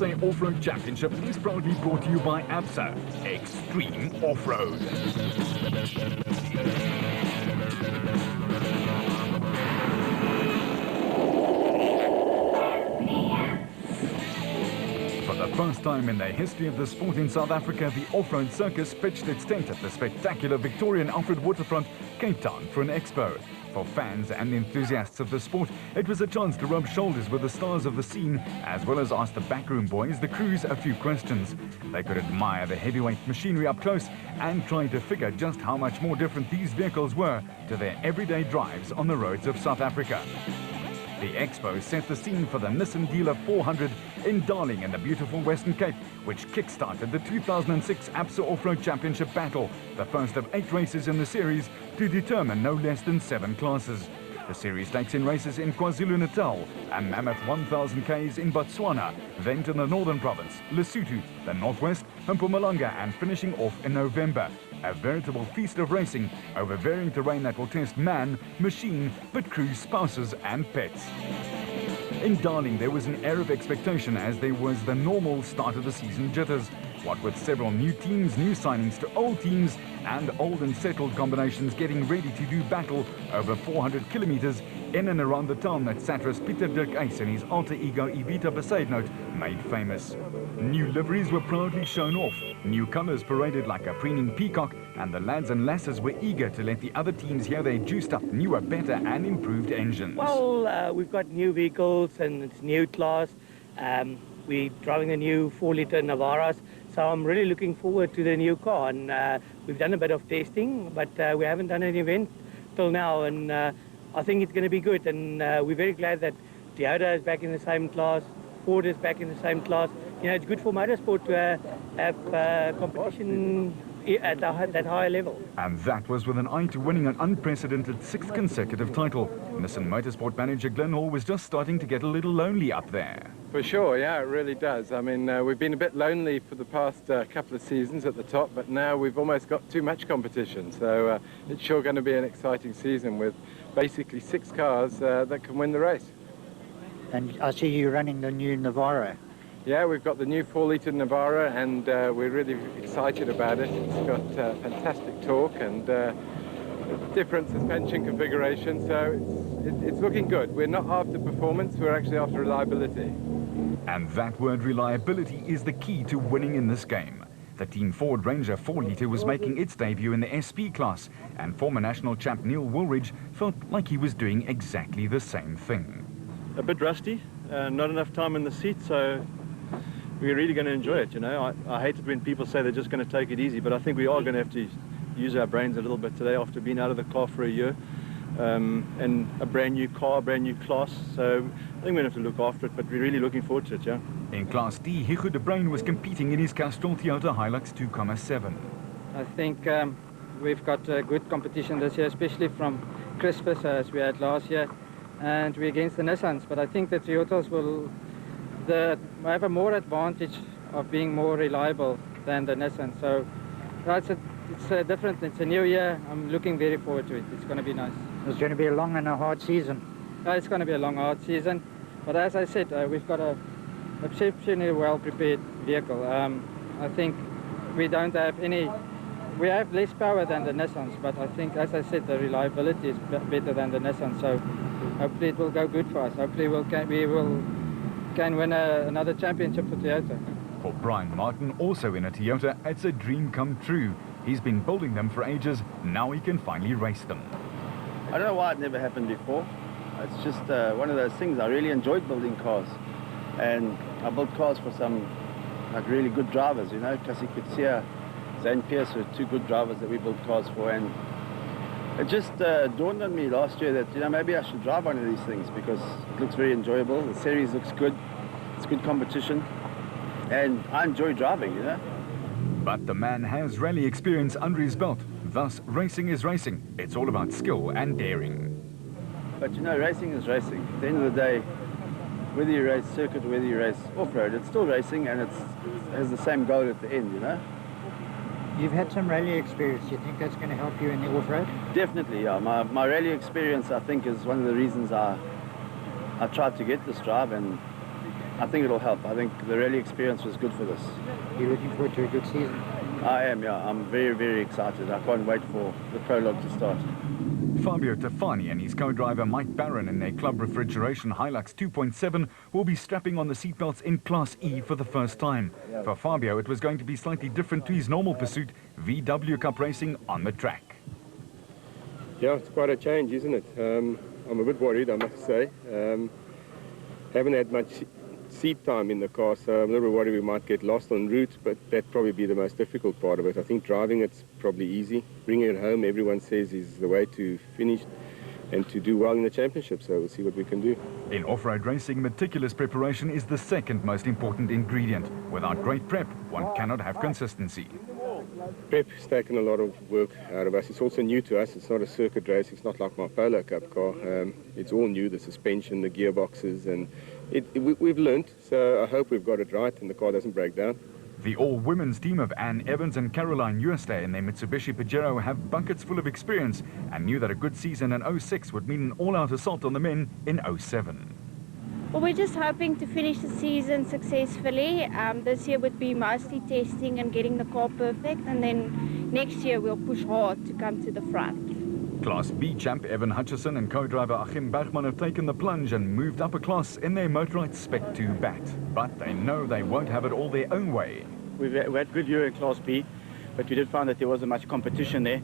SA Off-Road Championship is proudly brought to you by ABSA, Extreme Off-Road. For the first time in the history of the sport in South Africa, the off-road circus pitched its tent at the spectacular Victorian Alfred Waterfront, Cape Town, for an expo. For fans and enthusiasts of the sport, it was a chance to rub shoulders with the stars of the scene, as well as ask the backroom boys, the crews, a few questions. They could admire the heavyweight machinery up close and try to figure just how much more different these vehicles were to their everyday drives on the roads of South Africa. The expo set the scene for the Nissan Dealer 400 in Darling in the beautiful Western Cape, which kick-started the 2006 ABSA Off-Road Championship battle, the first of 8 races in the series to determine no less than 7 classes. The series takes in races in KwaZulu-Natal, a mammoth 1,000 Ks in Botswana, then to the Northern Province, Lesotho, the Northwest, Mpumalanga, and finishing off in November. A veritable feast of racing over varying terrain that will test man, machine, but crew, spouses and pets. In Darling, there was an air of expectation as there was the normal start of the season jitters. What with several new teams, new signings to old teams, and old and settled combinations getting ready to do battle over 400 kilometers in and around the town that satirist Peter Dirk Eys and his alter ego Evita Besaidnout made famous. New liveries were proudly shown off, new colours paraded like a preening peacock, and the lads and lasses were eager to let the other teams hear they juiced up newer, better and improved engines. Well, we've got new vehicles and it's new class. We're driving a new 4-litre Navaras, so I'm really looking forward to the new car. And we've done a bit of testing, but we haven't done an event till now, and I think it's going to be good. And we're very glad that Toyota is back in the same class, Ford is back in the same class. You know, it's good for motorsport to have competition at that higher level. And that was with an eye to winning an unprecedented 6th consecutive title. Nissan Motorsport manager Glenn Hall was just starting to get a little lonely up there. For sure, yeah, it really does. I mean, we've been a bit lonely for the past couple of seasons at the top, but now we've almost got too much competition. So it's sure going to be an exciting season with basically 6 cars that can win the race. And I see you running the new Navara. Yeah, we've got the new 4-litre Navara, and we're really excited about it. It's got fantastic torque and different suspension configuration, so it's looking good. We're not after performance, we're actually after reliability. And that word reliability is the key to winning in this game. The Team Ford Ranger 4-litre was making its debut in the SP class, and former national champ Neil Woolridge felt like he was doing exactly the same thing. A bit rusty, not enough time in the seat, so we're really going to enjoy it, you know. I hate it when people say they're just going to take it easy, but I think we are going to have to use our brains a little bit today after being out of the car for a year. And a brand new car, brand new class, so I think we're going to have to look after it, but we're really looking forward to it, yeah. In Class D, Hugo de Bruin was competing in his Castrol Toyota Hilux 2.7. I think we've got good competition this year, especially from Crispus as we had last year, and we're against the Nissans, but I think the Toyotas will have a more advantage of being more reliable than the Nissan. So it's different. It's a new year. I'm looking very forward to it. It's going to be nice. It's going to be a long and a hard season. It's going to be a long, hard season. But as I said, we've got a exceptionally well-prepared vehicle. I think we don't have any... We have less power than the Nissans, but I think, as I said, the reliability is better than the Nissan. So hopefully it will go good for us. Hopefully we will can win another championship for Toyota. For Brian Martin, also in a Toyota, it's a dream come true. He's been building them for ages, now he can finally race them. I don't know why it never happened before. It's just one of those things. I really enjoyed building cars. And I built cars for some like really good drivers, you know. Cassie Kutsia, Zane Pierce were 2 good drivers that we built cars for. And it just dawned on me last year that, you know, maybe I should drive one of these things because it looks very enjoyable. The series looks good. It's good competition. And I enjoy driving, you know. But the man has rally experience under his belt. Thus, racing is racing. It's all about skill and daring. But, you know, racing is racing. At the end of the day, whether you race circuit or whether you race off-road, it's still racing and it has the same goal at the end, you know. You've had some rally experience. You think that's going to help you in the off-road? Definitely, yeah. My rally experience, I think, is one of the reasons I tried to get this drive, and I think it'll help. I think the rally experience was good for this. You're looking forward to a good season? I am, yeah. I'm very, very excited. I can't wait for the prologue to start. Fabio Tafani and his co-driver Mike Barron in their Club Refrigeration Hilux 2.7 will be strapping on the seatbelts in Class E for the first time. For Fabio, it was going to be slightly different to his normal pursuit, VW Cup racing on the track. Yeah, it's quite a change, isn't it? I'm a bit worried, I must say. Haven't had much seat time in the car, so I'm a little bit worried we might get lost en route, but that'd probably be the most difficult part of it. I think driving it's probably easy. Bringing it home, everyone says, is the way to finish and to do well in the championship, so we'll see what we can do. In off-road racing, meticulous preparation is the second most important ingredient. Without great prep, one cannot have consistency. Prep's taken a lot of work out of us. It's also new to us. It's not a circuit race. It's not like my Polo Cup car. It's all new, the suspension, the gearboxes, and we've learnt, so I hope we've got it right and the car doesn't break down. The all-women's team of Anne Evans and Caroline Ueste in their Mitsubishi Pajero have buckets full of experience and knew that a good season in 06 would mean an all-out assault on the men in 07. Well, we're just hoping to finish the season successfully. This year would be mostly testing and getting the car perfect, and then next year we'll push hard to come to the front. Class B champ Evan Hutchison and co-driver Achim Bergman have taken the plunge and moved up a class in their Motorite Spec 2 bat. But they know they won't have it all their own way. We had a good year in Class B, but we did find that there wasn't much competition there.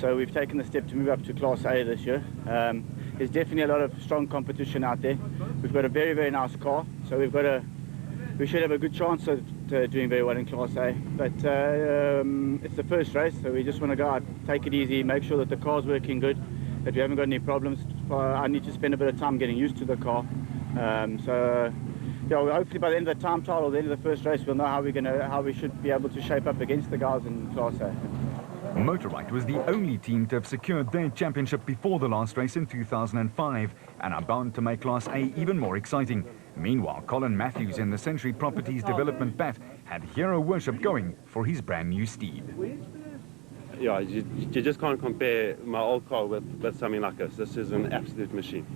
So we've taken the step to move up to Class A this year. There's definitely a lot of strong competition out there. We've got a very, very nice car, so we should have a good chance of doing very well in Class A. But it's the first race, so we just want to go out, take it easy, make sure that the car's working good, that we haven't got any problems. I need to spend a bit of time getting used to the car. So yeah, hopefully by the end of the time trial or the end of the first race, we'll know how we should be able to shape up against the guys in Class A. Motorite was the only team to have secured their championship before the last race in 2005 and are bound to make Class A even more exciting. Meanwhile, Colin Matthews in the Century Properties Development bat had hero worship going for his brand new steed. Yeah, you just can't compare my old car with something like this. This is an absolute machine.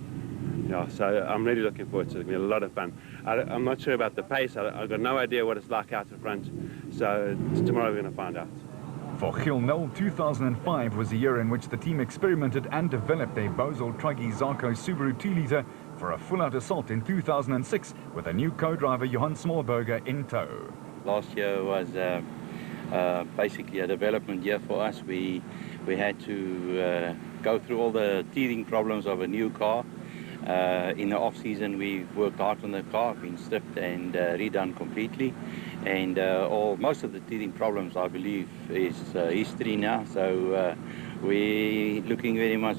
Yeah, so I'm really looking forward to it. It'll be a lot of fun. I'm not sure about the pace. I've got no idea what it's like out the front. So tomorrow we're going to find out. For Gil Nel, 2005 was the year in which the team experimented and developed their Bosel Truggy Zarco Subaru 2-litre for a full-out assault in 2006 with a new co-driver Johan Smallberger in tow. Last year was basically a development year for us. We had to go through all the teething problems of a new car. In the off-season, we worked hard on the car, been stripped and redone completely. And most of the teething problems, I believe, is history now. So we're looking very much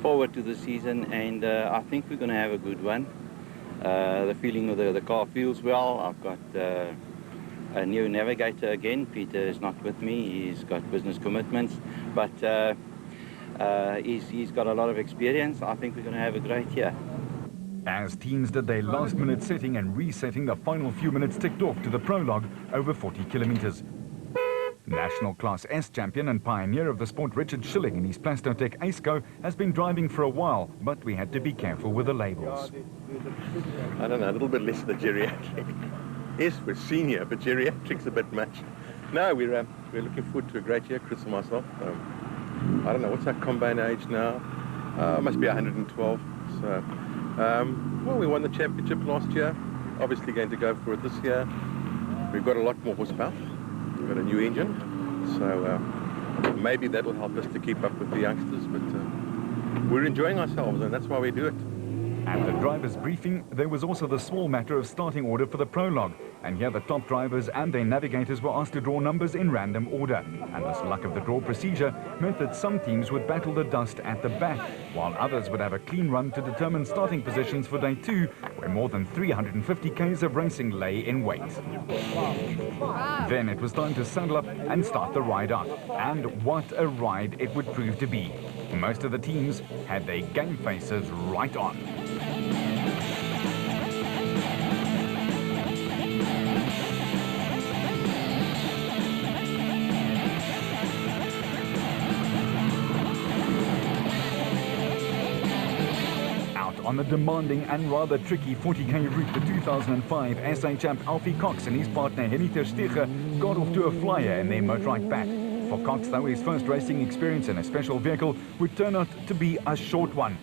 forward to the season, and I think we're going to have a good one. The feeling of the car feels well. I've got a new navigator again. Peter is not with me. He's got business commitments, but he's got a lot of experience. I think we're going to have a great year. As teams did their last-minute setting and resetting, the final few minutes ticked off to the prologue over 40 kilometres. National Class S champion and pioneer of the sport Richard Schilling in his Plastotec Aceco has been driving for a while, but we had to be careful with the labels. I don't know, a little bit less of the geriatric. Yes, we're senior, but geriatric's a bit much. No, we're looking forward to a great year, Chris and myself. I don't know, what's our combine age now? Must be 112. So, well, we won the championship last year. Obviously going to go for it this year. We've got a lot more horsepower. We've got a new engine. So maybe that'll help us to keep up with the youngsters. But we're enjoying ourselves, and that's why we do it. At the driver's briefing, there was also the small matter of starting order for the prologue. And here the top drivers and their navigators were asked to draw numbers in random order. And this luck of the draw procedure meant that some teams would battle the dust at the back, while others would have a clean run to determine starting positions for day 2, where more than 350 k's of racing lay in wait. Then it was time to saddle up and start the ride out. And what a ride it would prove to be. Most of the teams had their game faces right on. on the demanding and rather tricky 40k route, the 2005 SA champ Alfie Cox and his partner Henny ter Steege got off to a flyer in their motorbike bat. For Cox, though, his first racing experience in a special vehicle would turn out to be a short one.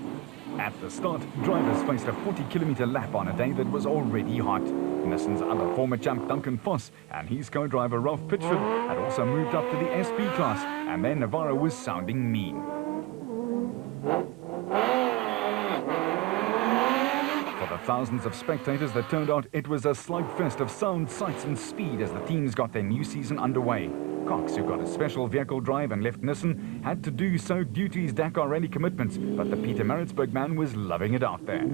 At the start, drivers faced a 40-kilometer lap on a day that was already hot. Nissan's other former champ Duncan Voss and his co-driver Ralph Pitchford had also moved up to the SP class, and their Navara was sounding mean. For the thousands of spectators that turned out, it was a slugfest of sound, sights and speed as the teams got their new season underway. Cox, who got a special vehicle drive and left Nissan, had to do so due to his Dakar Rally commitments, but the Peter Maritzburg man was loving it out there.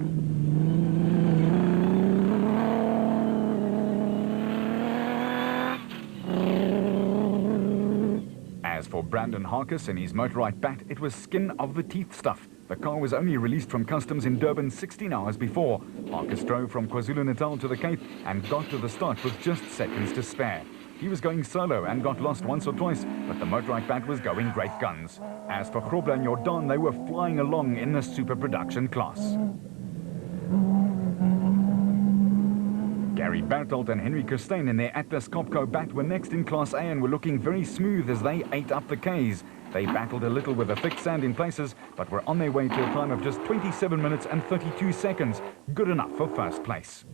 As for Brandon Harkis and his motorized bat, it was skin of the teeth stuff. The car was only released from customs in Durban 16 hours before. Harkis drove from KwaZulu-Natal to the Cape and got to the start with just seconds to spare. He was going solo and got lost once or twice, but the motorized bat was going great guns. As for Grobler and Jordan, they were flying along in the super production class. Gary Bertelt and Henry Kirstein in their Atlas Copco bat were next in Class A and were looking very smooth as they ate up the Ks. They battled a little with the thick sand in places, but were on their way to a time of just 27 minutes and 32 seconds. Good enough for first place.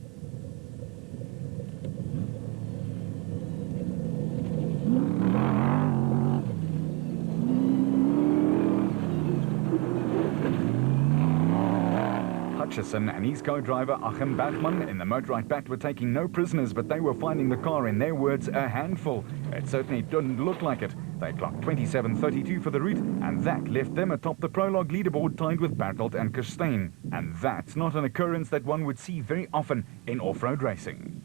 Hutchison and his co-driver Achim Bergman in the motorized bat were taking no prisoners, but they were finding the car, in their words, a handful. It certainly didn't look like it. They clocked 27.32 for the route, and that left them atop the prologue leaderboard tied with Bertelt and Kirstein. And that's not an occurrence that one would see very often in off-road racing.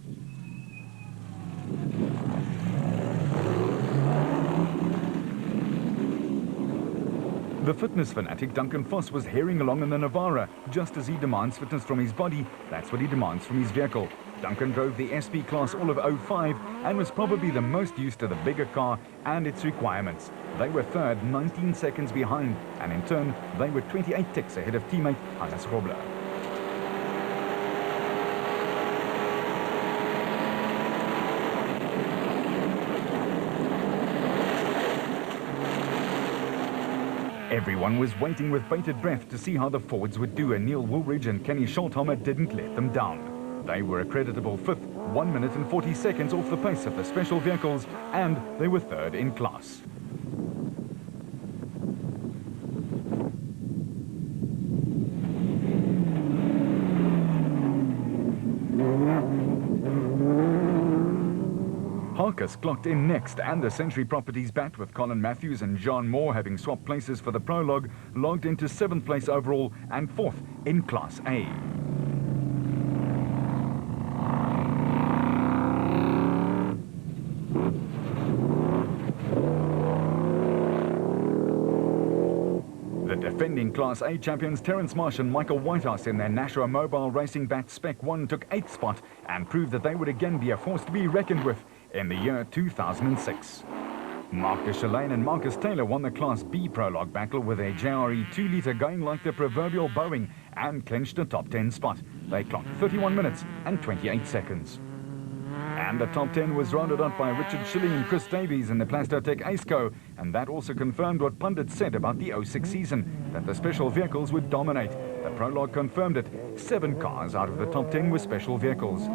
The fitness fanatic Duncan Voss was herring along in the Navara. Just as he demands fitness from his body, that's what he demands from his vehicle. Duncan drove the SP class all of 05 and was probably the most used to the bigger car and its requirements. They were third, 19 seconds behind, and in turn, they were 28 ticks ahead of teammate Hannes Grobler. Everyone was waiting with bated breath to see how the forwards would do, and Neil Woolridge and Kenny Scholthammer didn't let them down. They were a creditable fifth, 1 minute and 40 seconds off the pace of the special vehicles, and they were third in class. Harkis clocked in next, and the Century Properties bat with Colin Matthews and John Moore having swapped places for the prologue logged into 7th place overall and 4th in Class A. The defending Class A champions Terence Marsh and Michael Whitehouse in their Nashua Mobile Racing bat Spec 1 took 8th spot and proved that they would again be a force to be reckoned with in the year 2006. Mark Deschalain and Marcus Taylor won the Class B prologue battle with their JRE 2-litre going like the proverbial Boeing and clinched a top 10 spot. They clocked 31 minutes and 28 seconds. And the top 10 was rounded out by Richard Schilling and Chris Davies in the Plastotech Aceco, and that also confirmed what pundits said about the 06 season, that the special vehicles would dominate. The prologue confirmed it. 7 cars out of the top 10 were special vehicles.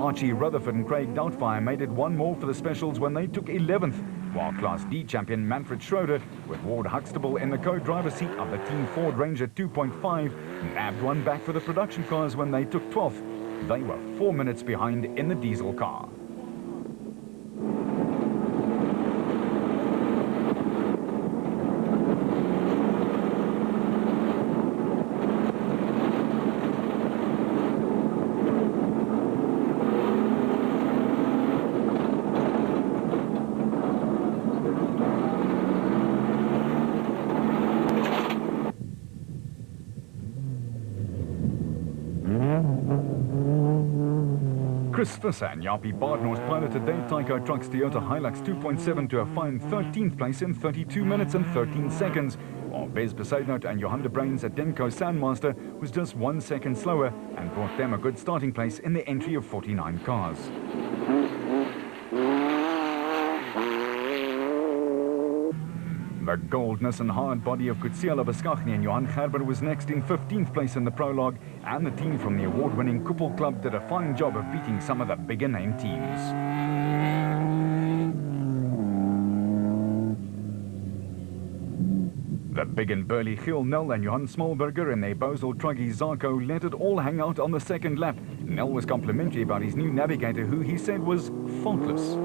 Archie Rutherford and Craig Doubtfire made it one more for the specials when they took 11th, while Class D champion Manfred Schroeder, with Ward Huxtable in the co-driver seat of the Team Ford Ranger 2.5, nabbed one back for the production cars when they took 12th. They were 4 minutes behind in the diesel car. Chris Visser and Yapi Bardnorst piloted their Tyco Trucks Toyota Hilux 2.7 to a fine 13th place in 32 minutes and 13 seconds, while Bez Besaidnout and Johan de Bruyn's Adenko Sandmaster was just 1 second slower and brought them a good starting place in the entry of 49 cars. The gold Nissan hard body of Kutsiela Beskachny and Johan Gerber was next in 15th place in the prologue, and the team from the award-winning Koppel Club did a fine job of beating some of the bigger name teams. The big and burly Giel Nel and Johan Smolberger and their Bozel Truggy Zarko let it all hang out on the second lap. Nel was complimentary about his new navigator, who he said was faultless.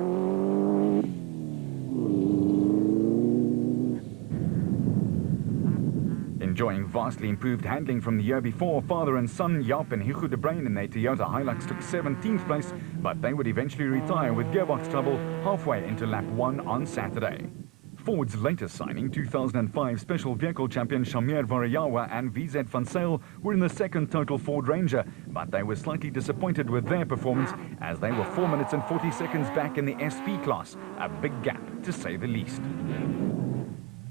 Enjoying vastly improved handling from the year before, father and son Jaap and Hugo de Bruyn in their Toyota Hilux took 17th place, but they would eventually retire with gearbox trouble halfway into lap 1 on Saturday. Ford's latest signing, 2005 Special Vehicle Champion Shamir Varayawa and VZ Van Sale, were in the second total Ford Ranger, but they were slightly disappointed with their performance as they were 4 minutes and 40 seconds back in the SP class, a big gap to say the least.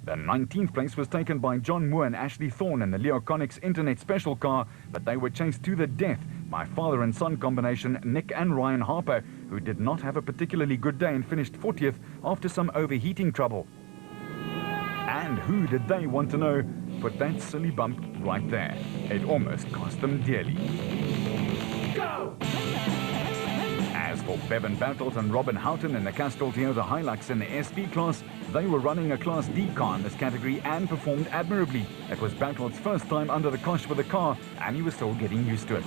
The 19th place was taken by John Moore and Ashley Thorne in the Leo Connick's Internet Special car, but they were chased to the death by father and son combination Nick and Ryan Harper, who did not have a particularly good day and finished 40th after some overheating trouble. And who did they want to know? Put that silly bump right there. It almost cost them dearly. Go! As for Bevan Bartelt and Robin Houghton in the Castrol Toyota Hilux in the SP class, they were running a Class D car in this category and performed admirably. It was Bartelt's first time under the cosh with the car, and he was still getting used to it.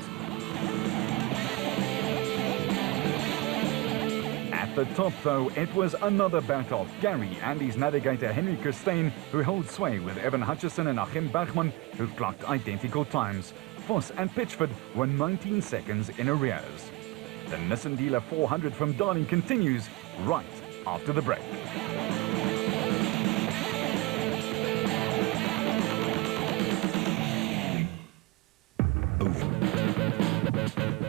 At the top, though, it was another Bartelt, Gary, and his navigator Henry Kirstein, who held sway with Evan Hutchison and Achim Bergman, who clocked identical times. Voss and Pitchford were 19 seconds in arrears. The Nissan Dealer 400 from Darling continues right after the break.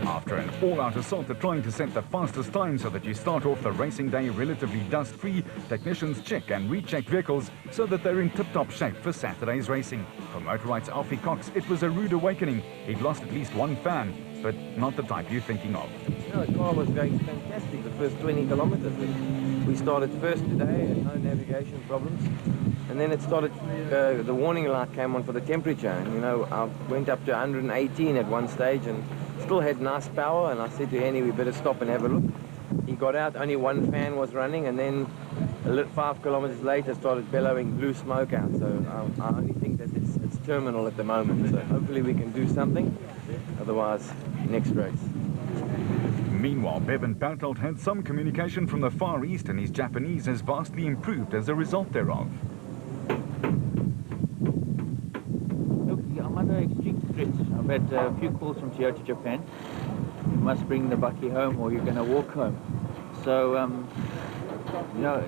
After an all-out assault at trying to set the fastest time so that you start off the racing day relatively dust-free, technicians check and recheck vehicles so that they're in tip-top shape for Saturday's racing. For Motorite's Alfie Cox, it was a rude awakening. He'd lost at least one fan, but not the type you're thinking of. No, the car was going fantastic the first 20 kilometers. We started first today, and no navigation problems. And then it started, the warning light came on for the temperature. And, you know, I went up to 118 at one stage and still had nice power. And I said to Henny, we better stop and have a look. He got out, only one fan was running, and then 5 kilometers later started bellowing blue smoke out. So I only think that it's terminal at the moment. So hopefully we can do something. Otherwise, next race. Meanwhile, Bevan Bartelt had some communication from the Far East, and his Japanese has vastly improved as a result thereof. Look, I'm under extreme stress. I've had a few calls from Toyota Japan. You must bring the bakkie home or you're going to walk home. So, you know,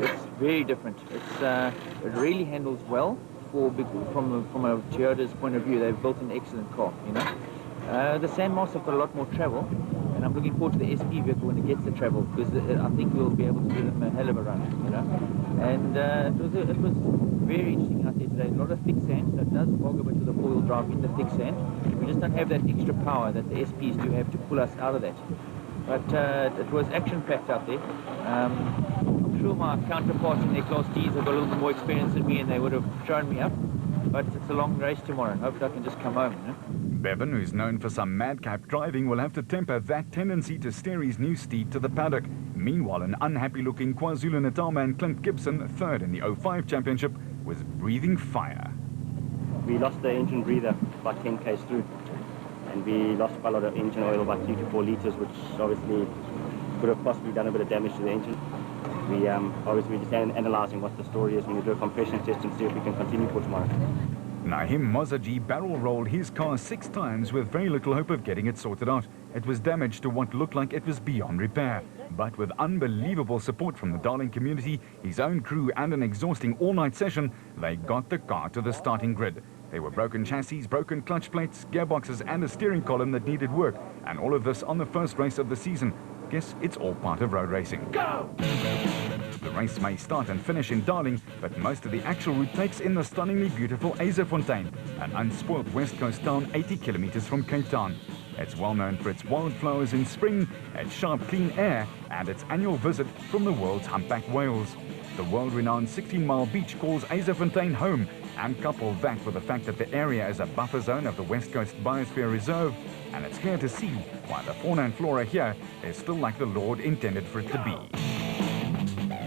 it's very different. It really handles well from a Toyota's point of view. They've built an excellent car, you know. The Sandmaster's got a lot more travel, and I'm looking forward to the SP vehicle when it gets the travel, because I think we'll be able to give them a hell of a run, you know. And it was very interesting out there today. A lot of thick sand, so it does bog a bit with the four-wheel drive in the thick sand. We just don't have that extra power that the SPs do have to pull us out of that. But it was action-packed out there. I'm sure my counterparts in their Class Ds have got a little bit more experience than me, and they would have shown me up. But it's a long race tomorrow, and hopefully I can just come home, you know. Bevan, who's known for some madcap driving, will have to temper that tendency to steer his new steed to the paddock. Meanwhile, an unhappy-looking KwaZulu-Natal man, Clint Gibson, third in the 05 championship, was breathing fire. We lost the engine breather about 10 k's through, and we lost quite a lot of engine oil, about 3 to 4 litres, which obviously could have possibly done a bit of damage to the engine. We obviously just analysing what the story is. We need to do a compression test and see if we can continue for tomorrow. Nahim Mozaji barrel rolled his car 6 times with very little hope of getting it sorted out. It was damaged to what looked like it was beyond repair. But with unbelievable support from the Darling community, his own crew and an exhausting all-night session, they got the car to the starting grid. There were broken chassis, broken clutch plates, gearboxes and a steering column that needed work. And all of this on the first race of the season. Guess it's all part of road racing. Go! The race may start and finish in Darling, but most of the actual route takes in the stunningly beautiful Eiserfontein, an unspoilt west coast town 80 kilometers from Cape Town. It's well known for its wildflowers in spring, its sharp clean air, and its annual visit from the world's humpback whales. The world-renowned 16-mile beach calls Eiserfontein home, and couple that with the fact that the area is a buffer zone of the West Coast Biosphere Reserve, and it's clear to see why the fauna and flora here is still like the Lord intended for it to be.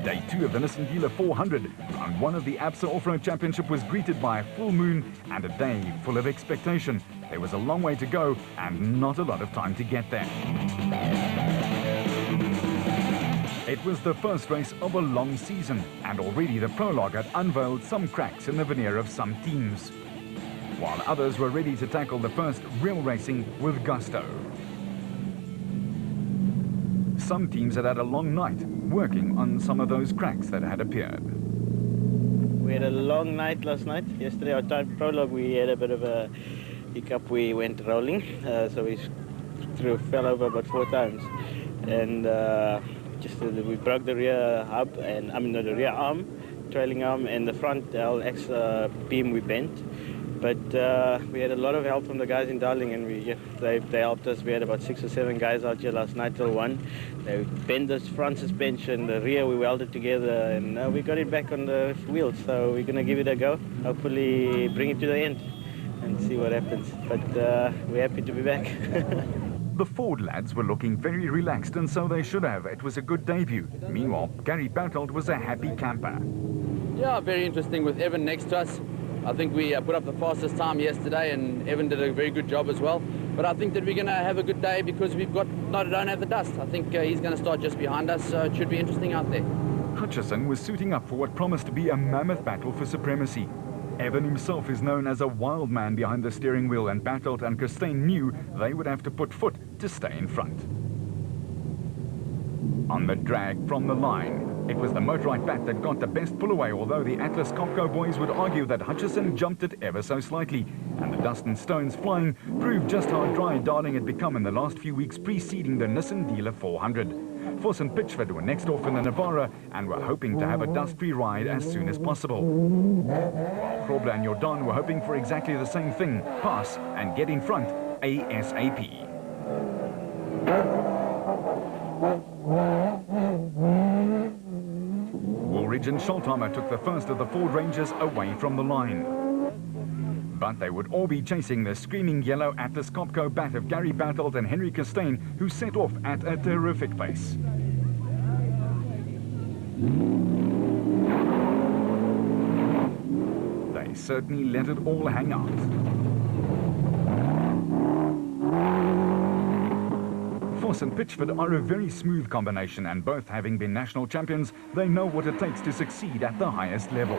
Day 2 of the Nissan Dealer 400, round 1 of the ABSA Off-Road Championship was greeted by a full moon and a day full of expectation. There was a long way to go and not a lot of time to get there. It was the first race of a long season, and already the prologue had unveiled some cracks in the veneer of some teams, while others were ready to tackle the first real racing with gusto. Some teams had had a long night working on some of those cracks that had appeared. We had a long night last night. Yesterday, our time prologue, we had a bit of a hiccup. We went rolling, so we fell over about 4 times, and we broke the rear hub, and the rear arm, trailing arm, and the front LX beam we bent. But we had a lot of help from the guys in Darling, and they helped us. We had about 6 or 7 guys out here last night till 1. They bent the front suspension, the rear we welded together, and we got it back on the wheels. So we're going to give it a go. Hopefully bring it to the end and see what happens. But we're happy to be back. The Ford lads were looking very relaxed, and so they should have. It was a good debut. Meanwhile, Gary Bertold was a happy camper. Yeah, very interesting with Evan next to us. I think we put up the fastest time yesterday, and Evan did a very good job as well. But I think that we're going to have a good day because we've got don't have the dust. I think he's going to start just behind us, so it should be interesting out there. Hutchison was suiting up for what promised to be a mammoth battle for supremacy. Evan himself is known as a wild man behind the steering wheel, and Bertold and Christine knew they would have to put foot to stay in front. On the drag from the line, it was the motorite bat that got the best pull away, although the Atlas Copco boys would argue that Hutchison jumped it ever so slightly, and the dust and stones flying proved just how dry Darling had become in the last few weeks preceding the Nissan Dealer 400. Voss and Pitchford were next off in the Navara and were hoping to have a dust-free ride as soon as possible. Krobler and Jordan were hoping for exactly the same thing, pass and get in front ASAP. Woolridge and Scholtheimer took the first of the Ford Rangers away from the line. But they would all be chasing the screaming yellow Atlas Copco bat of Gary Bertold and Henry Costain, who set off at a terrific pace. They certainly let it all hang out. Voss and Pitchford are a very smooth combination, and both having been national champions, they know what it takes to succeed at the highest level.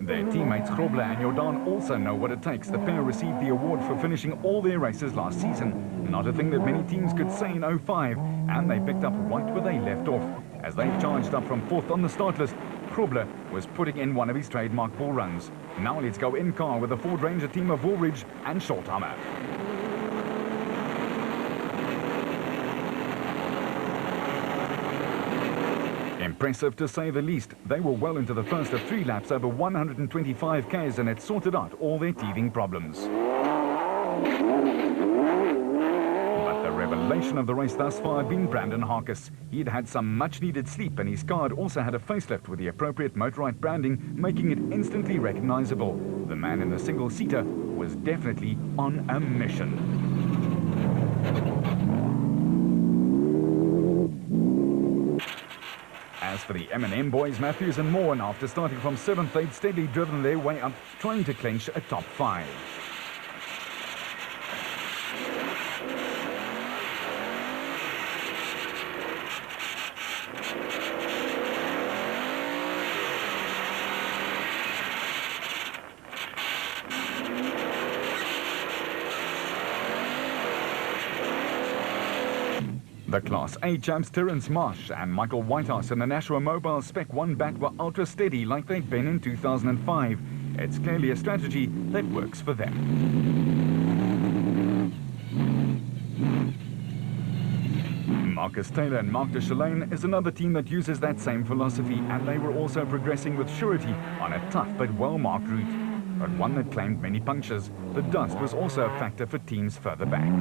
Their teammates Krobler and Jordan also know what it takes. The pair received the award for finishing all their races last season, not a thing that many teams could say in 05, and they picked up right where they left off. As they charged up from 4th on the start list, Krobler was putting in one of his trademark bull runs. Now let's go in car with the Ford Ranger team of Woolridge and Scholtheimer. Impressive to say the least. They were well into the first of 3 laps over 125 k's and had sorted out all their teething problems. But the revelation of the race thus far had been Brandon Harkis. He'd had some much-needed sleep, and his car had also had a facelift with the appropriate motorite branding, making it instantly recognizable. The man in the single-seater was definitely on a mission. As for the M&M boys, Matthews and Moore, after starting from 7th, they'd steadily driven their way up, trying to clinch a top 5. The Class A champs Terence Marsh and Michael Whitehouse in the Nashua Mobile Spec 1 bat were ultra steady like they'd been in 2005. it's clearly a strategy that works for them. Marcus Taylor and Mark de Chalane is another team that uses that same philosophy, and they were also progressing with surety on a tough but well-marked route, but one that claimed many punctures. The dust was also a factor for teams further back.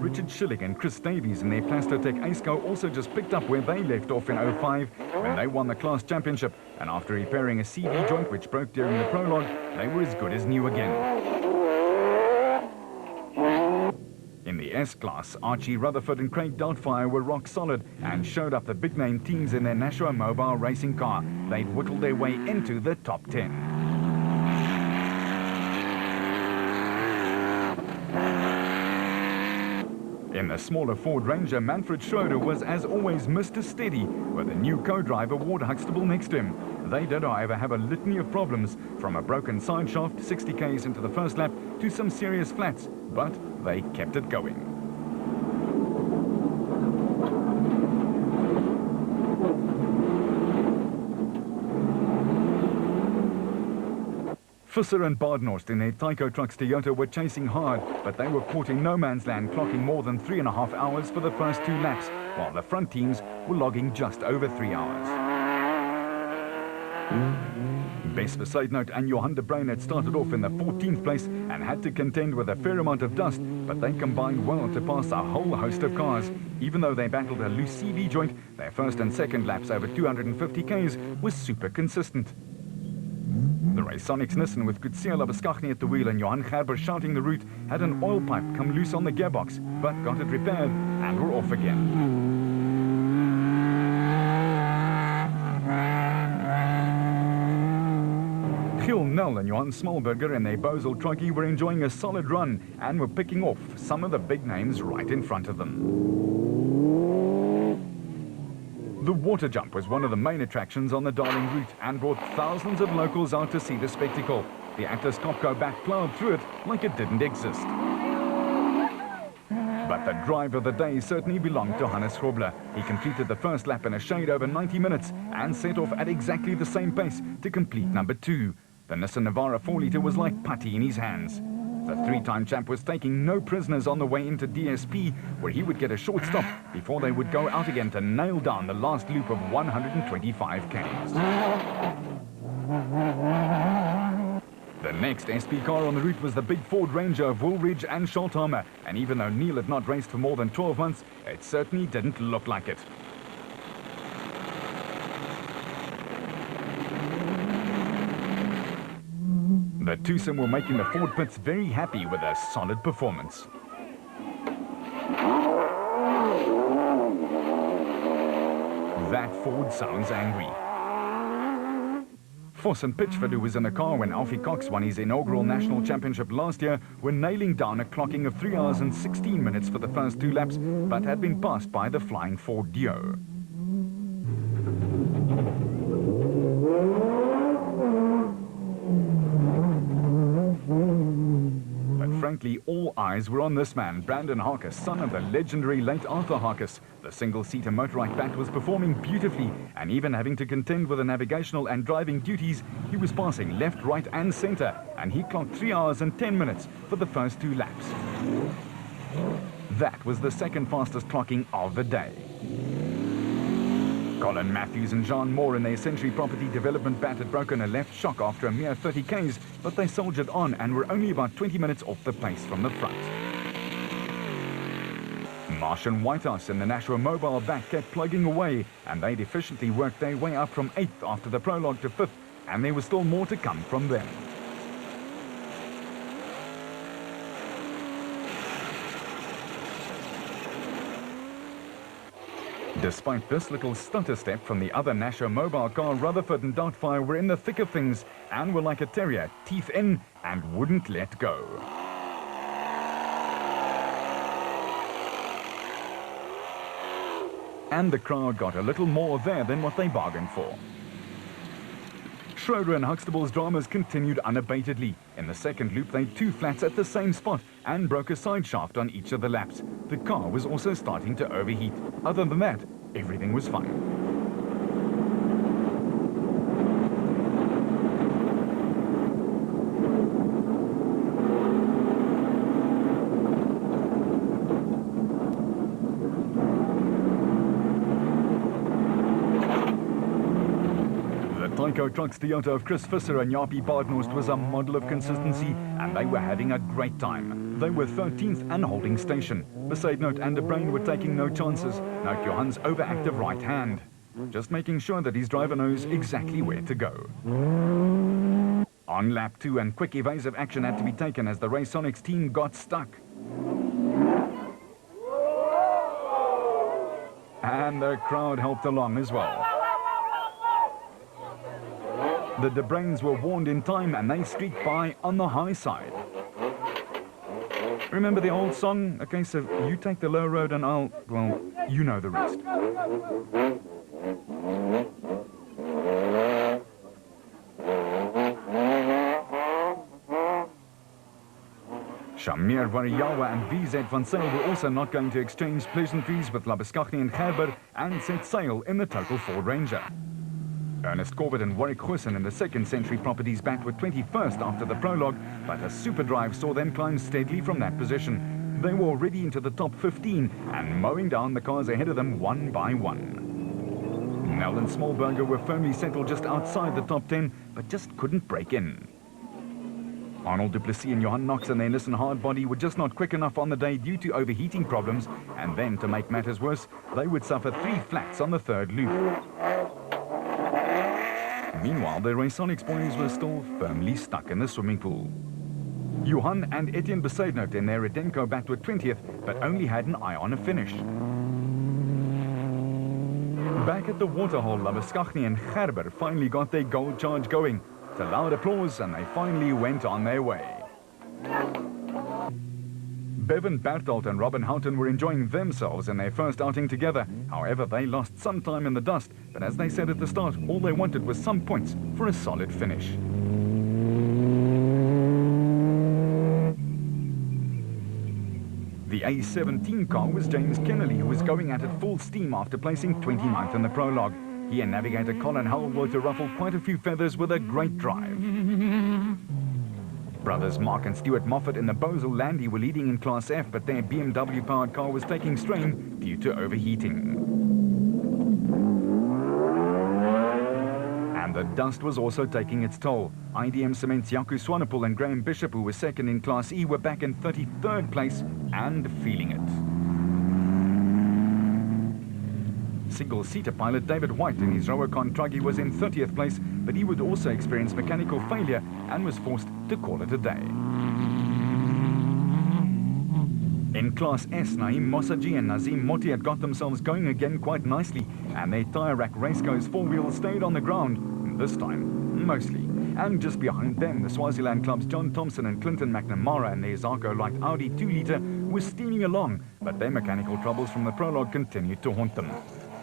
Richard Schilling and Chris Davies in their Plastotech Aceco also just picked up where they left off in 05 when they won the class championship, and after repairing a CV joint which broke during the prologue, they were as good as new again. In the S-Class, Archie Rutherford and Craig Doubtfire were rock solid and showed up the big-name teams in their Nashua Mobile racing car. They'd whittled their way into the top 10. In the smaller Ford Ranger, Manfred Schroeder was, as always, Mr. Steady, with a new co-driver, Ward Huxtable, next to him. They did, however, have a litany of problems, from a broken side shaft, 60 k's into the first lap, to some serious flats, but they kept it going. Visser and Badenhorst in their Tyco Trucks Toyota were chasing hard, but they were caught in no man's land, clocking more than 3.5 hours for the first 2 laps, while the front teams were logging just over 3 hours. Bess Versuitnout and Johan de Bruin had started off in the 14th place and had to contend with a fair amount of dust, but they combined well to pass a whole host of cars. Even though they battled a loose CV joint, their first and second laps over 250 k's was super consistent. The Raysonics Nissan with Kutsia Labuschagne at the wheel and Johan Gerber shouting the route had an oil pipe come loose on the gearbox, but got it repaired and were off again. Giel Nel and Johan Smallberger and their Bozel Truggy were enjoying a solid run and were picking off some of the big names right in front of them. The water jump was one of the main attractions on the Darling route and brought thousands of locals out to see the spectacle. The Atlas Copco back plowed through it like it didn't exist. But the drive of the day certainly belonged to Hannes Grobler. He completed the first lap in a shade over 90 minutes and set off at exactly the same pace to complete number 2. The Nissan Navara 4-litre was like putty in his hands. The 3-time champ was taking no prisoners on the way into DSP, where he would get a short stop before they would go out again to nail down the last loop of 125 k's. The next SP car on the route was the big Ford Ranger of Woolridge and Scholthamer, and even though Neil had not raced for more than 12 months, it certainly didn't look like it. The twosome were making the Ford pits very happy with a solid performance. That Ford sounds angry. Foss and Pitchford, who was in the car when Alfie Cox won his inaugural national championship last year, were nailing down a clocking of 3 hours and 16 minutes for the first 2 laps, but had been passed by the flying Ford Dio. Frankly, all eyes were on this man, Brandon Harkis, son of the legendary late Arthur Harkis. The single-seater motorized bat was performing beautifully, and even having to contend with the navigational and driving duties, he was passing left, right and centre, and he clocked 3 hours and 10 minutes for the first 2 laps. That was the second fastest clocking of the day. Colin Matthews and Jean Moore in their Century Property Development bat had broken a left shock after a mere 30 k's, but they soldiered on and were only about 20 minutes off the pace from the front. Marsh and Whitehouse in the Nashua Mobile back kept plugging away, and they'd efficiently worked their way up from 8th after the prologue to 5th, and there was still more to come from them. Despite this little stutter step from the other Nashua Mobile car, Rutherford and Doubtfire were in the thick of things and were like a terrier, teeth in, and wouldn't let go. And the crowd got a little more there than what they bargained for. Schroeder and Huxtable's dramas continued unabatedly. In the second loop, they 2 flats at the same spot and broke a side shaft on each of the laps. The car was also starting to overheat. Other than that, everything was fine. Tyco Trucks Toyota of Chris Visser and Jaapie Baardnorst was a model of consistency, and they were having a great time. They were 13th and holding station. Besaidnout and De Bruin were taking no chances. Note Johan's overactive right hand, just making sure that his driver knows exactly where to go. On lap 2, and quick evasive action had to be taken as the Raconics team got stuck. And the crowd helped along as well. The De Bruins were warned in time and they streaked by on the high side. Remember the old song? Okay, so you take the low road and I'll, well, you know the rest. Shamir Variawa and VZ van Sail were also not going to exchange pleasantries with Labuschagne and Gerber and set sail in the Total Ford Ranger. Ernest Corbett and Warwick Goosen in the Second Century Properties bat were 21st after the prologue, but a super drive saw them climb steadily from that position. They were already into the top 15 and mowing down the cars ahead of them one by one. Nell and Smallberger were firmly settled just outside the top 10, but just couldn't break in. Arnold Duplessis and Johan Knox and their Nissan Hardbody were just not quick enough on the day due to overheating problems, and then, to make matters worse, they would suffer 3 flats on the third loop. Meanwhile, the Raconics boys were still firmly stuck in the swimming pool. Johan and Etienne Besaidnout in their Redenko bat were 20th, but only had an eye on a finish. Back at the waterhole, Labuschagne and Gerber finally got their gold charge going. To loud applause, and they finally went on their way. Bevan Berthold and Robin Houghton were enjoying themselves in their first outing together. However, they lost some time in the dust, but as they said at the start, all they wanted was some points for a solid finish. The A17 car was James Kennelly, who was going at it full steam after placing 29th in the prologue. He and navigator Colin Howell were to ruffle quite a few feathers with a great drive. Brothers Mark and Stuart Moffat in the Bozel Landy were leading in Class F, but their BMW-powered car was taking strain due to overheating. And the dust was also taking its toll. IDM Cement's Jaco Swanepoel and Graham Bishop, who was second in Class E, were back in 33rd place and feeling it. Single-seater pilot David White in his Rowacon Truggy was in 30th place, but he would also experience mechanical failure and was forced to call it a day. In Class S, Naeem Mossaji and Nazim Moti had got themselves going again quite nicely, and their tyre rack Raceco's four-wheels stayed on the ground, this time, mostly. And just behind them, the Swaziland clubs John Thompson and Clinton McNamara and their Zarko Light Audi 2-litre were steaming along, but their mechanical troubles from the prologue continued to haunt them.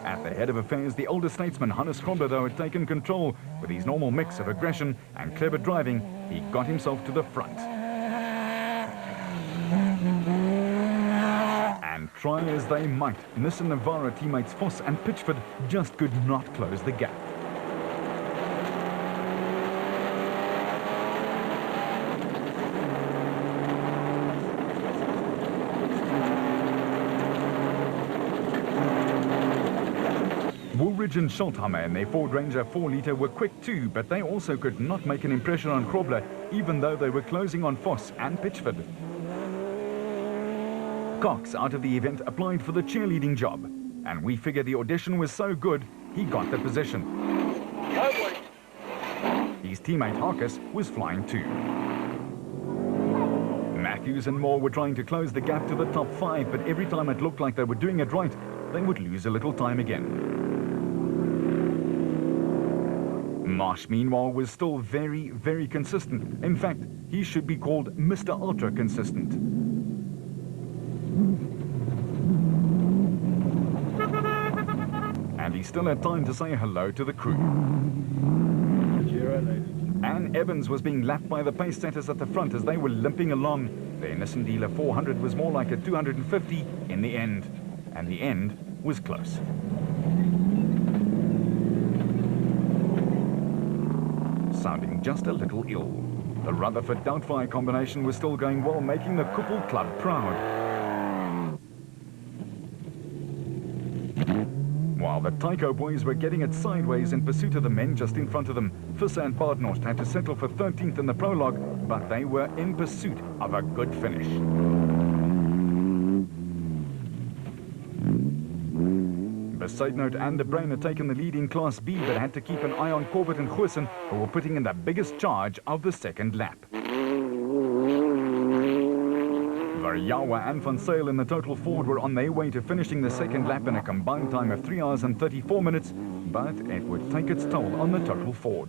At the head of affairs, the older statesman Hannes Grobler, though, had taken control. With his normal mix of aggression and clever driving, he got himself to the front. And try as they might, Nissan Navara teammates Voss and Pitchford just could not close the gap. Woolridge and Schulthammer and their Ford Ranger 4-litre were quick too, but they also could not make an impression on Grobler, even though they were closing on Voss and Pitchford. Cox, out of the event, applied for the cheerleading job, and we figure the audition was so good, he got the position. His teammate Harkis was flying too. Matthews and Moore were trying to close the gap to the top 5, but every time it looked like they were doing it right, they would lose a little time again. Marsh, meanwhile, was still very, very consistent. In fact, he should be called Mr. Ultra Consistent. And he still had time to say hello to the crew. Anne Evans was being lapped by the pace setters at the front as they were limping along. Their Nissan Dealer 400 was more like a 250 in the end. And the end was close. Sounding just a little ill. The Rutherford Doubtfire combination was still going well, making the Kuppel Club proud. While the The Tycho boys were getting it sideways in pursuit of the men just in front of them. Visser and Baardnost had to settle for 13th in the prologue, but they were in pursuit of a good finish. Besuidenhout and De Bruyn had taken the lead in Class B, but had to keep an eye on Corbett and Goosen, who were putting in the biggest charge of the second lap. Variawa and Van Zyl in the total Ford were on their way to finishing the second lap in a combined time of 3 hours and 34 minutes, but it would take its toll on the total Ford.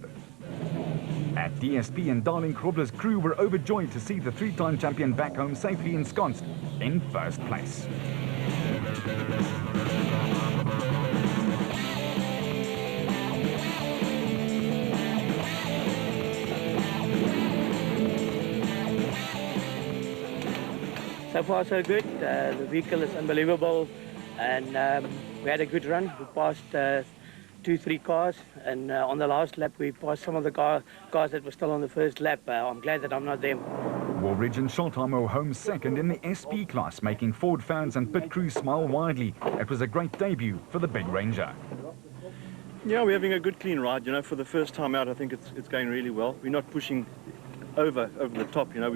At DSP and Darling, Grobler's crew were overjoyed to see the three-time champion back home safely ensconced in first place. So far so good. The vehicle is unbelievable, and we had a good run. We passed 2-3 cars, and on the last lap we passed some of the cars that were still on the first lap. I'm glad that I'm not them. Woolridge and Schultheimer were home second in the SP class, making Ford fans and pit crew smile widely. It was a great debut for the big Ranger. Yeah, we're having a good clean ride, you know. For the first time out, I think it's going really well. We're not pushing over the top, you know.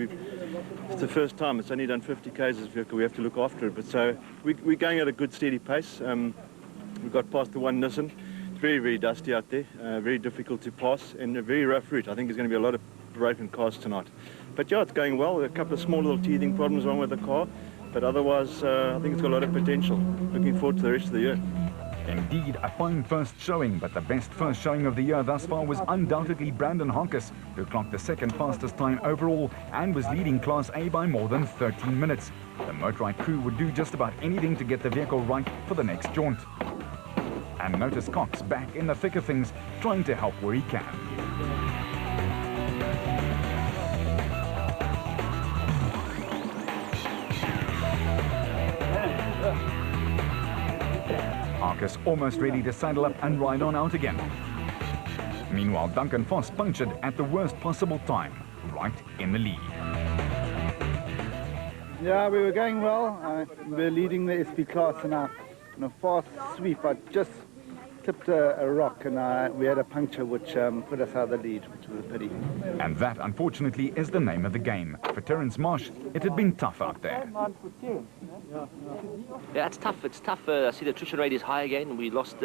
It's the first time. It's only done 50 k's this vehicle. We have to look after it, but so we're going at a good steady pace. We got past the one Nissan. It's very, very dusty out there, very difficult to pass, and a very rough route. I think there's going to be a lot of broken cars tonight. But yeah, it's going well. A couple of small little teething problems wrong with the car, but otherwise I think it's got a lot of potential. Looking forward to the rest of the year. Indeed, a fine first showing, but the best first showing of the year thus far was undoubtedly Brandon Honkes, who clocked the second fastest time overall and was leading Class A by more than 13 minutes. The Motorride crew would do just about anything to get the vehicle right for the next jaunt. And notice Cox back in the thick of things, trying to help where he can. Marcus almost ready to saddle up and ride on out again. Meanwhile, Duncan Foss punctured at the worst possible time, right in the lead. Yeah, we were going well. We were leading the SP class in a fast sweep. I just tipped a rock and we had a puncture which put us out of the lead, which was a pity. And that, unfortunately, is the name of the game. For Terence Marsh, it had been tough out there. Yeah, it's tough. It's tough. I see the attrition rate is high again. We lost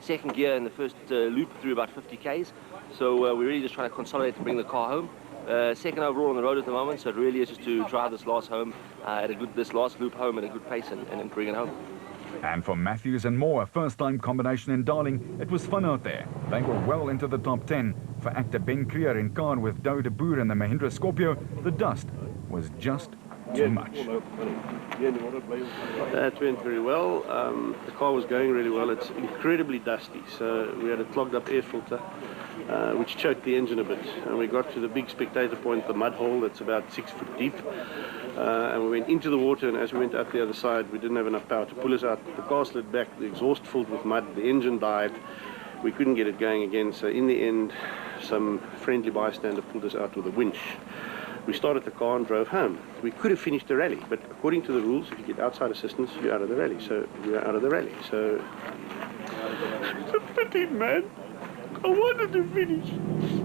second gear in the first loop through about 50 k's. So we're really just trying to consolidate to bring the car home. Second overall on the road at the moment, so it really is just to drive this last last loop home at a good pace and bring it home. And for Matthews and Moore, a first-time combination in Darling, it was fun out there. They were well into the top 10. For actor Ben Creer in car with Douwe de Boer and the Mahindra Scorpio, the dust was just too much. That went very well. The car was going really well. It's incredibly dusty, so we had a clogged up air filter, which choked the engine a bit. And we got to the big spectator point, the mud hole that's about 6 foot deep. And we went into the water, and as we went out the other side, we didn't have enough power to pull us out. The car slid back, the exhaust filled with mud, the engine died. We couldn't get it going again, so in the end, some friendly bystander pulled us out with a winch. We started the car and drove home. We could have finished the rally, but according to the rules, if you get outside assistance, you're out of the rally. So we were out of the rally. So it's a pity, man. I wanted to finish.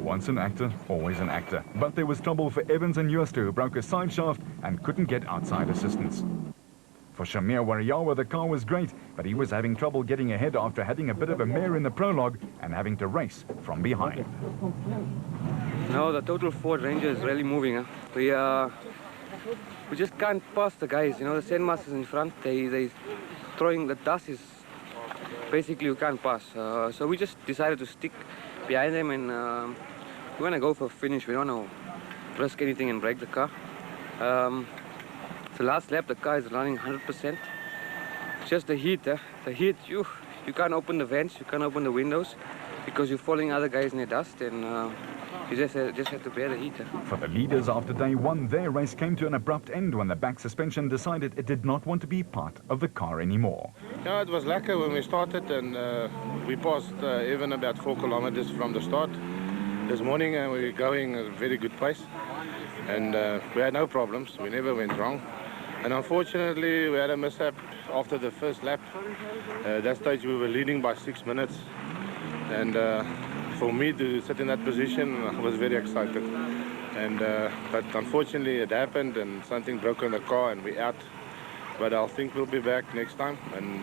Once an actor, always an actor. But there was trouble for Evans and Jooste, who broke a side shaft and couldn't get outside assistance. For Shamir Wariawa, the car was great, but he was having trouble getting ahead after having a bit of a mare in the prologue and having to race from behind. No, the total Ford Ranger is really moving. Huh? We just can't pass the guys. You know, the Sandmasters in front, they throwing the dust is basically we can't pass. So we just decided to stick behind them, and we want to go for a finish. We don't want to risk anything and break the car. The last lap, the car is running 100%. Just the heat. The heat, you can't open the vents, you can't open the windows because you're following other guys in the dust, and you just have to bear the heat. For the leaders after day one, their race came to an abrupt end when the back suspension decided it did not want to be part of the car anymore. Yeah, it was lekker when we started, and we passed even about 4 kilometers from the start this morning, and we were going at a very good pace, and we had no problems. We never went wrong. And unfortunately, we had a mishap after the first lap. At that stage, we were leading by 6 minutes. And for me to sit in that position, I was very excited. And but unfortunately, it happened, and something broke on the car, and we're out. But I think we'll be back next time, and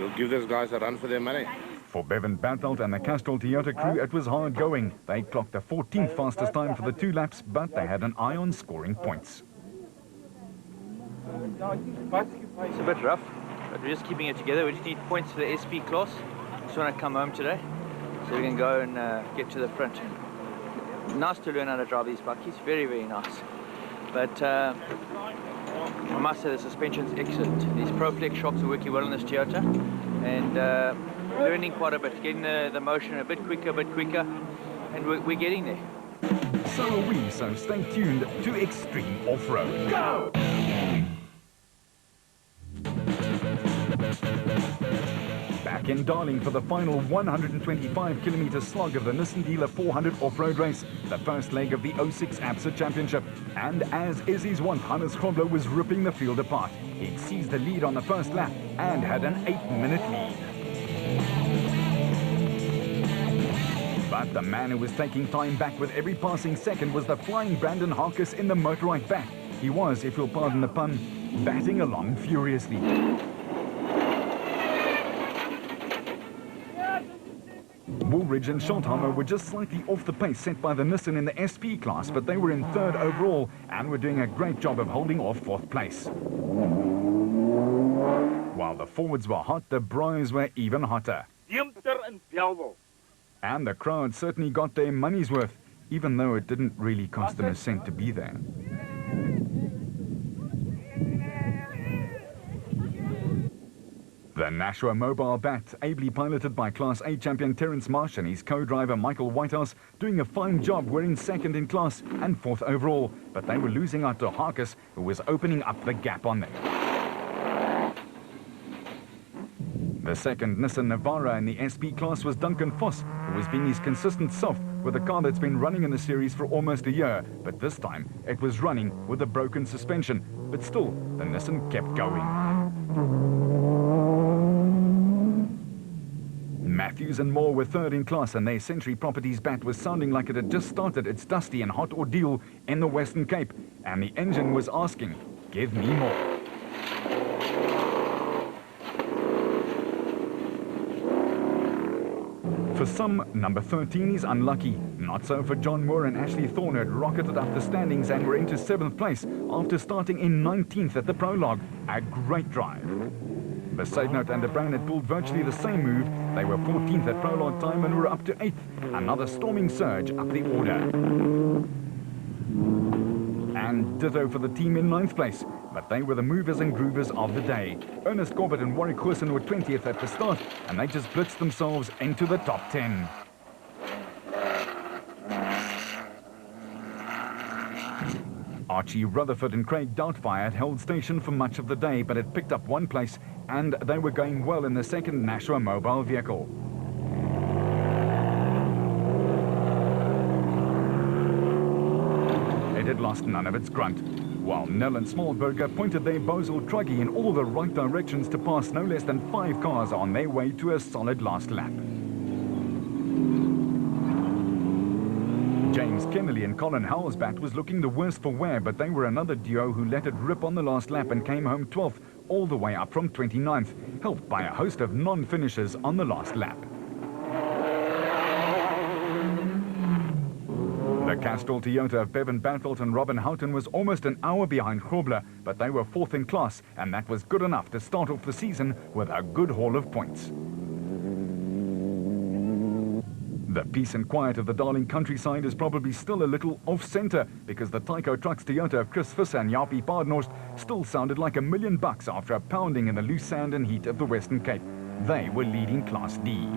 we'll give those guys a run for their money. For Bevan Bartelt and the Castrol Toyota crew, it was hard going. They clocked the 14th fastest time for the 2 laps, but they had an eye on scoring points. It's a bit rough, but we're just keeping it together. We just need points for the SP class. Just want to come home today, so we can go and get to the front. Nice to learn how to drive these buckies, very, very nice. But I must say the suspension's excellent. These ProFlex shocks are working well on this Toyota, and learning quite a bit, getting the motion a bit quicker, and we're getting there. So are we, so stay tuned to Extreme Off-Road. Go! Back in Darling for the final 125-kilometer slog of the Nissan Dealer 400 off-road race, the first leg of the 06 ABSA Championship. And as is his wont, Hannes Grobler was ripping the field apart. He'd seized the lead on the first lap and had an 8-minute lead. But the man who was taking time back with every passing second was the flying Brandon Harkis in the motorized bat. He was, if you'll pardon the pun, batting along furiously. Woolridge and Schultheimer were just slightly off the pace set by the Nissan in the SP class, but they were in 3rd overall and were doing a great job of holding off 4th place. While the forwards were hot, the bros were even hotter. And the crowd certainly got their money's worth, even though it didn't really cost them a cent to be there. The Nashua Mobile Bat, ably piloted by Class A champion Terence Marsh and his co-driver Michael Whitehouse, doing a fine job, were in 2nd in class and 4th overall, but they were losing out to Harkis, who was opening up the gap on them. The 2nd Nissan Navara in the SP class was Duncan Voss, who was being his consistent self with a car that's been running in the series for almost a year, but this time it was running with a broken suspension. But still, the Nissan kept going. Matthews and Moore were 3rd in class, and their Century Properties bat was sounding like it had just started its dusty and hot ordeal in the Western Cape, and the engine was asking, "Give me more." For some, number 13 is unlucky. Not so for John Moore and Ashley Thorne, who had rocketed up the standings and were into 7th place after starting in 19th at the prologue. A great drive. The Side Note and the Brown had pulled virtually the same move. They were 14th at prologue time and were up to 8th. Another storming surge up the order. And ditto for the team in 9th place. But they were the movers and groovers of the day. Ernest Corbett and Warwick Goosen were 20th at the start, and they just blitzed themselves into the top 10. Archie Rutherford and Craig Doubtfire had held station for much of the day, but had picked up 1 place, and they were going well in the 2nd Nashua mobile vehicle. It had lost none of its grunt, while Nell and Smallberger pointed their Bozel truggy in all the right directions to pass no less than 5 cars on their way to a solid last lap. James Kennelly and Colin Howell's bat was looking the worst for wear, but they were another duo who let it rip on the last lap and came home 12th, all the way up from 29th, helped by a host of non-finishers on the last lap. The Castrol Toyota of Bevan Bartelt and Robin Houghton was almost an hour behind Grobler, but they were 4th in class, and that was good enough to start off the season with a good haul of points. The peace and quiet of the Darling countryside is probably still a little off-centre, because the Tyco Trucks Toyota of Chris Visser and Jaapie Paardenhorst still sounded like $1 million after a pounding in the loose sand and heat of the Western Cape. They were leading Class D.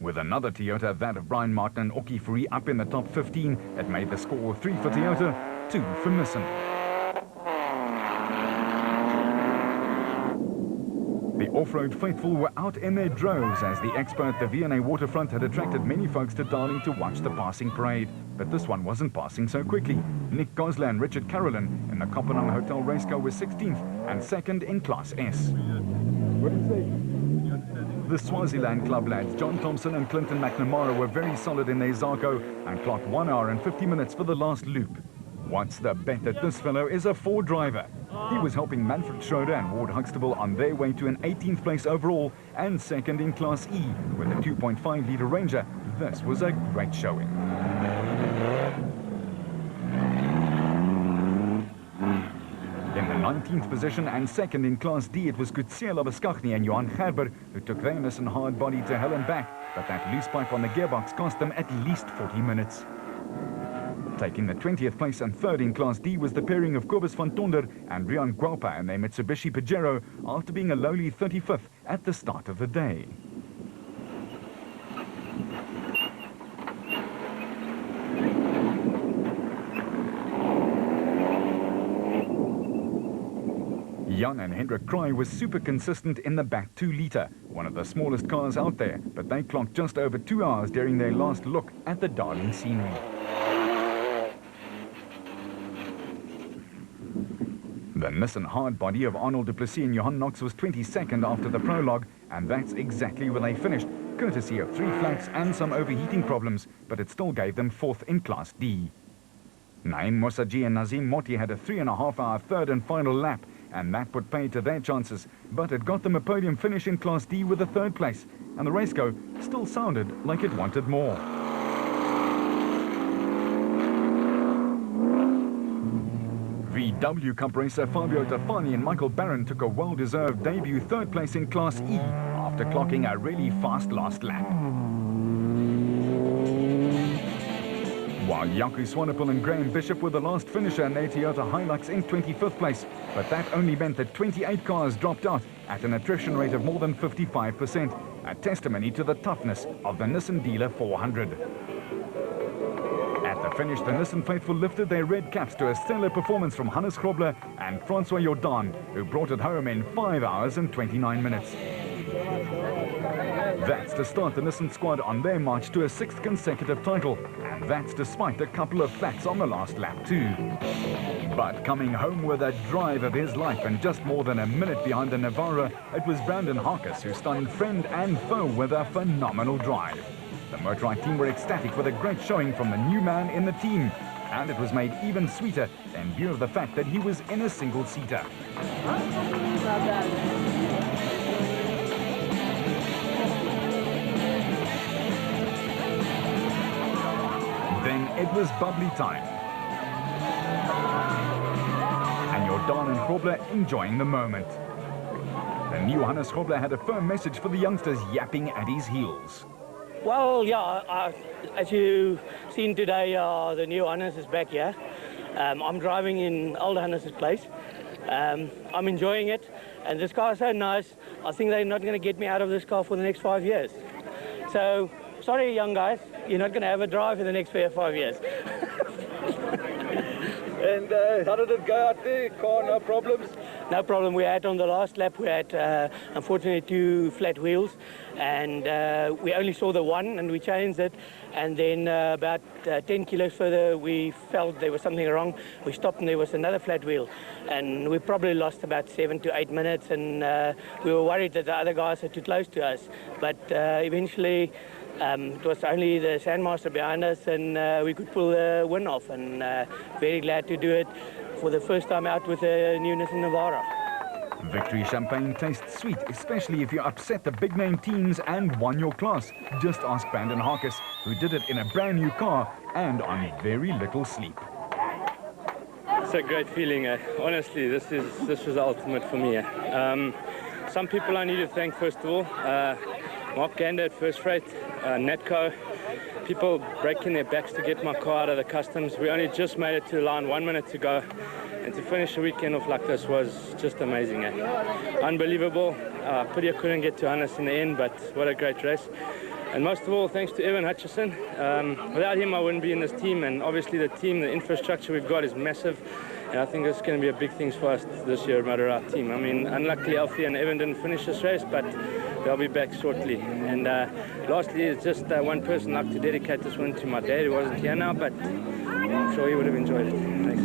With another Toyota, that of Brian Martin and Oki Fourie, up in the top 15, it made the score 3 for Toyota, 2 for Nissan. The off-road faithful were out in their droves as the expo at the V&A waterfront had attracted many folks to Darling to watch the passing parade. But this one wasn't passing so quickly. Nick Gosler and Richard Carolyn in the Kopenhagen Hotel race car were 16th and second in Class S. The Swaziland club lads John Thompson and Clinton McNamara were very solid in their Zarko and clocked 1 hour and 50 minutes for the last loop. What's the bet that this fellow is a Ford driver? He was helping Manfred Schroeder and Ward Huxtable on their way to an 18th place overall and second in Class E with a 2.5-litre Ranger. This was a great showing. In the 19th position and second in Class D, it was Kutsia Labaskachny and Johan Gerber who took their Nissan hard body to hell and back, but that loose pipe on the gearbox cost them at least 40 minutes. Taking the 20th place and third in Class D was the pairing of Kobus van Tonder and Rian Guapa and their Mitsubishi Pajero after being a lowly 35th at the start of the day. Jan and Hendrik Kraai was super consistent in the back 2-litre, one of the smallest cars out there, but they clocked just over 2 hours during their last look at the Darling scenery. The Nissan hardbody of Arnold du Plessis and Johan Knox was 22nd after the prologue, and that's exactly where they finished, courtesy of 3 flats and some overheating problems, but it still gave them 4th in Class D. Naim Mosaji and Nazim Moti had a 3.5-hour third and final lap, and that put pay to their chances, but it got them a podium finish in Class D with a 3rd place, and the race go still sounded like it wanted more. VW Cup racer Fabio Tafani and Michael Barron took a well-deserved debut 3rd place in Class E after clocking a really fast last lap. While Jaco Swanepoel and Graham Bishop were the last finisher in their Toyota Hilux in 25th place, but that only meant that 28 cars dropped out at an attrition rate of more than 55%, a testimony to the toughness of the Nissan Dealer 400. At the finish, the Nissan faithful lifted their red caps to a stellar performance from Hannes Grobler and Francois Jordan, who brought it home in 5 hours and 29 minutes. That's to start the Nissan squad on their march to a 6th consecutive title, and that's despite a couple of flats on the last lap too. But coming home with a drive of his life and just more than a minute behind the Navara, it was Brandon Harkis who stunned friend and foe with a phenomenal drive. The Motorrad team were ecstatic with a great showing from the new man in the team, and it was made even sweeter in view of the fact that he was in a single-seater. Then it was bubbly time. And Jordan and Grobler enjoying the moment. The new Hannes Grobler had a firm message for the youngsters yapping at his heels. Well, yeah, as you've seen today, the new Hannes is back here. I'm driving in old Hannes' place. I'm enjoying it, and this car is so nice. I think they're not going to get me out of this car for the next 5 years. So, sorry, young guys, you're not going to have a drive in the next 5 years. And how did it go out there? Car, no problems? No problem. We had on the last lap, we had unfortunately 2 flat wheels, and we only saw the one, and we changed it. And then about 10 kilos further, we felt there was something wrong. We stopped, and there was another flat wheel, and we probably lost about 7 to 8 minutes. And we were worried that the other guys are too close to us, but eventually. It was only the Sandmaster behind us, and we could pull the win off, and very glad to do it for the first time out with a new Nissan Navara. Victory champagne tastes sweet, especially if you upset the big-name teams and won your class. Just ask Brandon Harkis, who did it in a brand new car and on very little sleep. It's a great feeling. Honestly, this was ultimate for me. Some people I need to thank first of all. Mark Gander at First Freight, Netco, people breaking their backs to get my car out of the customs. We only just made it to the line 1 minute to go, and to finish a weekend off like this was just amazing. Unbelievable. Pity I couldn't get to Hannes in the end, but what a great race. And most of all, thanks to Evan Hutchison. Without him, I wouldn't be in this team, and obviously the team, the infrastructure we've got is massive. Yeah, I think it's going to be a big thing for us this year, Motorrad team. I mean, unluckily Alfie and Evan didn't finish this race, but they'll be back shortly. And lastly, it's just one person I'd like to dedicate this one to my dad, who wasn't here now, but I'm sure he would have enjoyed it. Thanks.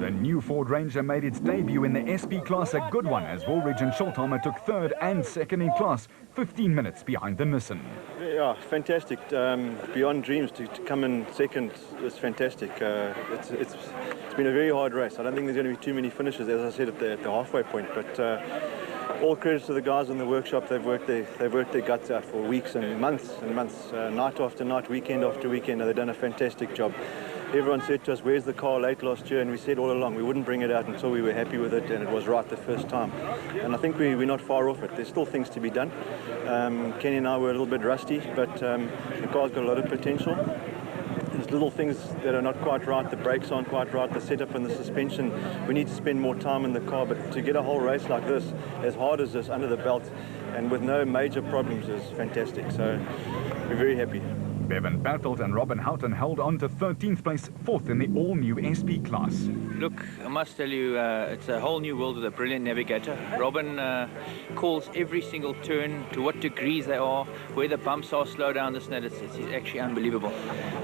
The new Ford Ranger made its debut in the SP class, a good one, as Woolridge and Schultheimer took third and second in class, 15 minutes behind the Nissan. Yeah, fantastic. Beyond dreams to come in second is fantastic. It's been a very hard race. I don't think there's going to be too many finishes, as I said, at the halfway point. But all credit to the guys in the workshop. They've worked their guts out for weeks and months, night after night, weekend after weekend. They've done a fantastic job. Everyone said to us, where's the car late last year? And we said all along we wouldn't bring it out until we were happy with it, and it was right the first time. And I think we're not far off it. There's still things to be done. Kenny and I were a little bit rusty, but the car's got a lot of potential. There's little things that are not quite right. The brakes aren't quite right, the setup and the suspension. We need to spend more time in the car, but to get a whole race like this, as hard as this, under the belt, and with no major problems is fantastic. So we're very happy. Bevan Bartelt and Robin Houghton held on to 13th place, fourth in the all-new SP class. Look, I must tell you, it's a whole new world with a brilliant navigator. Robin calls every single turn, to what degrees they are, where the bumps are, slow down, this and that. It's actually unbelievable.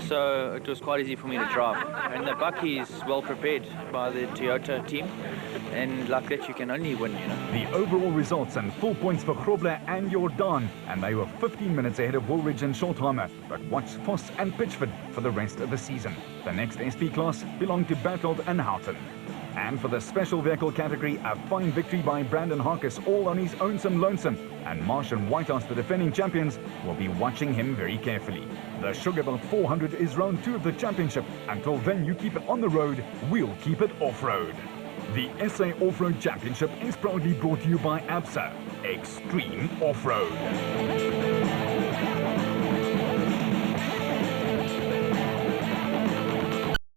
So it was quite easy for me to drive. And the Bucky is well prepared by the Toyota team. And like that, you can only win, you know. The overall results and full points for Grobler and Jordan, and they were 15 minutes ahead of Woolridge and Schultheimer. But watch Voss and Pitchford for the rest of the season. The next SP class belonged to Bartelt and Houghton. And for the special vehicle category, a fine victory by Brandon Harkis, all on his own some lonesome. And Martian Whitehouse, the defending champions, will be watching him very carefully. The Sugarbelt 400 is round 2 of the championship. Until then, you keep it on the road, we'll keep it off-road. The SA Off-Road Championship is proudly brought to you by ABSA, Extreme Off-Road.